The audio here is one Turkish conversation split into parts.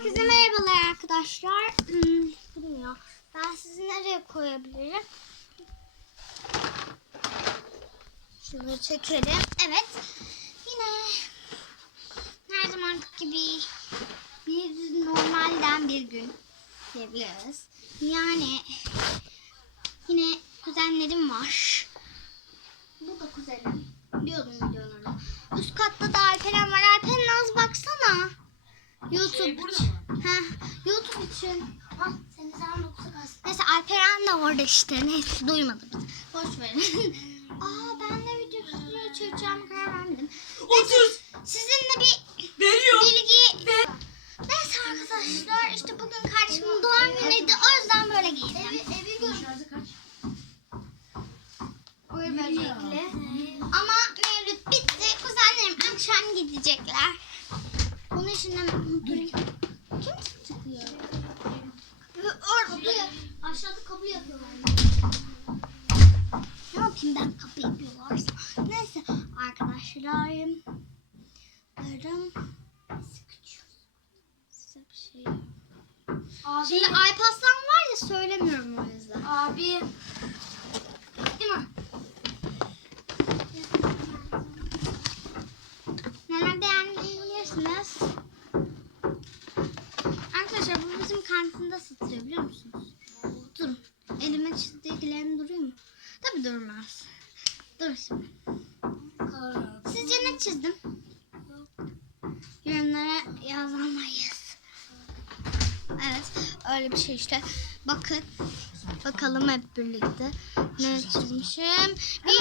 Herkese merhabalar arkadaşlar. Hmm, bilmiyorum. Ben sizi nereye koyabilirim? Şunu çekelim. Evet. Yine her zaman gibi bir normalden bir gün diyebiliriz. Yani yine kuzenlerim var. Bu da kuzenim. Diyordum videolarında. Üst katta da Alperen var. Alperen az baksana. YouTube. Şey burada YouTube için. Ah, seni sen Neyse Alperen de orada işte. Neyse duymadı bizi. Boş verin. Aa ben de video stüdyo çekeceğim karar vermedim. 30 Sizinle bir veriyor. bilgi... Neyse arkadaşlar işte bugün kardeşimin doğum günüydü. O yüzden böyle giydim. Evi, Şimdi iPas'tan var ya söylemiyorum o yüzden. Abi. Değil mi? Neler beğendiyseniz. Arkadaşlar bu bizim kantinde satılıyor biliyor musunuz? Durun. Elime çizdiğim duruyor mu? Tabii durmaz. Dur şimdi. Sizce ne çizdim? Evet öyle bir şey işte. Bakın. Bakalım hep birlikte. Ne çizmişim? Bir...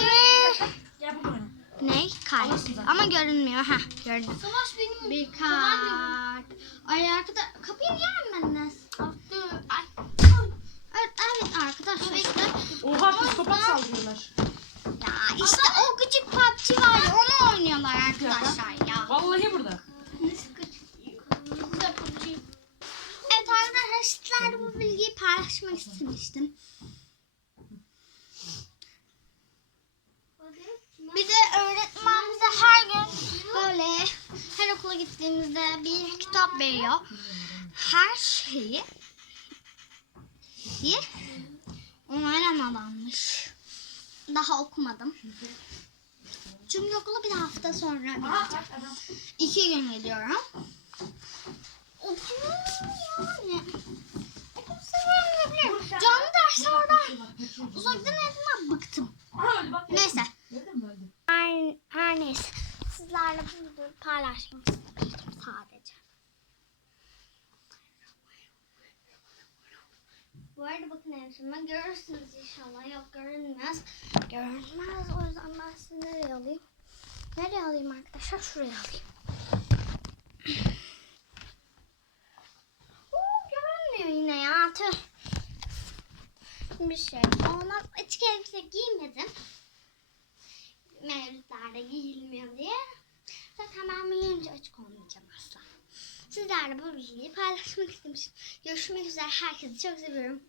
Ne? Zaten. Ama görünmüyor. Ha gördüm. Savaş benim. Bir kalp. Ay arkada kapıyı niye önmediniz? Ay. Evet, evet arkadaşlar işte. Oha psikopat saldırıyorlar. Ya işte o küçük PUBG var ya onu oynuyorlar arkadaşlar ya. Vallahi burada. Evet arkadaşlar sizlerle bu bilgiyi paylaşmak istemiştim. Bir de öğretmen bize her gün böyle her okula gittiğimizde bir kitap veriyor. Her şeyi bir oynamadanmış. Daha okumadım. Çünkü okula bir hafta sonra gideceğim. İki gün gidiyorum. Okuyorum yani. Neyse. Sizlerle bunu paylaşmak istemiştim sadece. Bu arada bakın elbiseme görürsünüz inşallah. Yok görünmez. Görünmez. O yüzden ben sizi nereye alayım? Nereye alayım arkadaşlar? Şuraya alayım. Oo, görünmüyor yine ya. Tüh. Bir şey olmaz. Açık elbise giymedim mevlütlerde giyilmiyor diye. Zaten ben büyüyünce açık olmayacağım asla. Sizlerle bu bilgiyi paylaşmak istemiştim. Görüşmek üzere. Herkesi çok seviyorum.